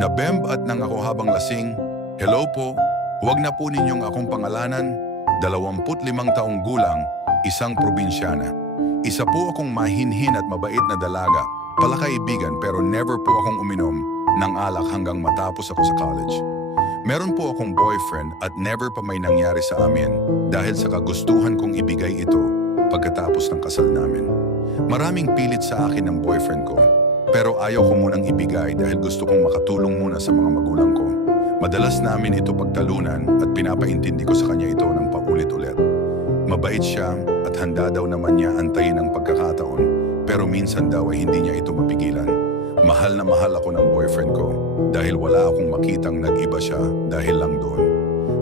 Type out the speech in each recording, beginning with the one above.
Nabemb at nang ako habang lasing. Hello po, huwag na po ninyong akong pangalanan. 25 taong gulang, isang probinsyana. Isa po akong mahinhin at mabait na dalaga, palakaibigan pero never po akong uminom ng alak hanggang matapos ako sa college. Meron po akong boyfriend at never pa may nangyari sa amin dahil sa kagustuhan kong ibigay ito pagkatapos ng kasal namin. Maraming pilit sa akin ng boyfriend ko, pero ayaw ko munang ibigay dahil gusto kong makatulong muna sa mga magulang ko. Madalas namin ito pagtalunan at pinapaintindi ko sa kanya ito ng paulit-ulit. Mabait siya at handa daw naman niya antayin ang pagkakataon, pero minsan daw ay hindi niya ito mapigilan. Mahal na mahal ako ng boyfriend ko dahil wala akong makitang nag-iba siya dahil lang doon.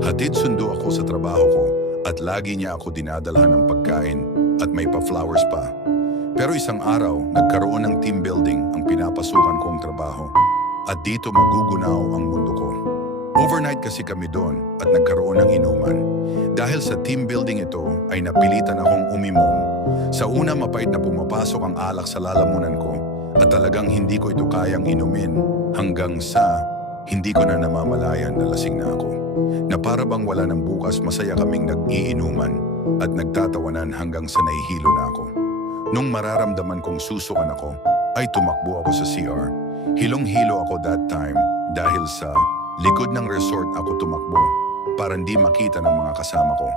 Hatid sundo ako sa trabaho ko at lagi niya ako dinadalhan ng pagkain at may pa-flowers pa. Pero isang araw, nagkaroon ng team building ang pinapasukan kong trabaho at dito magugunaw ang mundo ko. Overnight kasi kami doon at nagkaroon ng inuman. Dahil sa team building ito ay napilitan akong umimom. Sa una mapait na pumapasok ang alak sa lalamunan ko at talagang hindi ko ito kayang inumin hanggang sa hindi ko na namamalayan na lasing na ako. Na para bang wala ng bukas masaya kaming nag-iinuman at nagtatawanan hanggang sa nahihilo na ako. Nung mararamdaman kong susukan ako, ay tumakbo ako sa CR. Hilong-hilo ako that time dahil sa likod ng resort ako tumakbo para hindi makita ng mga kasama ko.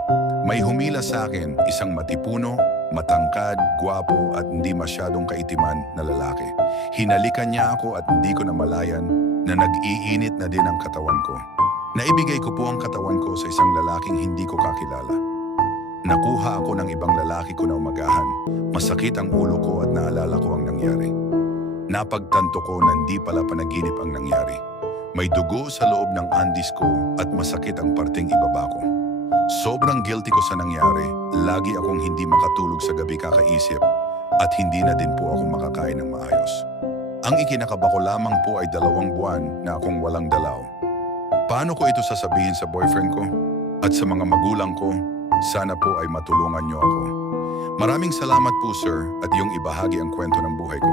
May humila sa akin, isang matipuno, matangkad, gwapo at hindi masyadong kaitiman na lalaki. Hinalikan niya ako at hindi ko namalayan na nag-iinit na din ang katawan ko. Naibigay ko po ang katawan ko sa isang lalaking hindi ko kakilala. Nakuha ako ng ibang lalaki ko na umagahan. Masakit ang ulo ko at naalala ko ang nangyari. Napagtanto ko na hindi pala panaginip ang nangyari. May dugo sa loob ng andis ko at masakit ang parting ibaba ko. Sobrang guilty ko sa nangyari. Lagi akong hindi makatulog sa gabi kakaisip at hindi na din po ako makakain ng maayos. Ang ikinakaba ko lamang po ay 2 buwan na akong walang dalaw. Paano ko ito sasabihin sa boyfriend ko at sa mga magulang ko? Sana po ay matulungan niyo ako. Maraming salamat po sir at iyong ibahagi ang kwento ng buhay ko.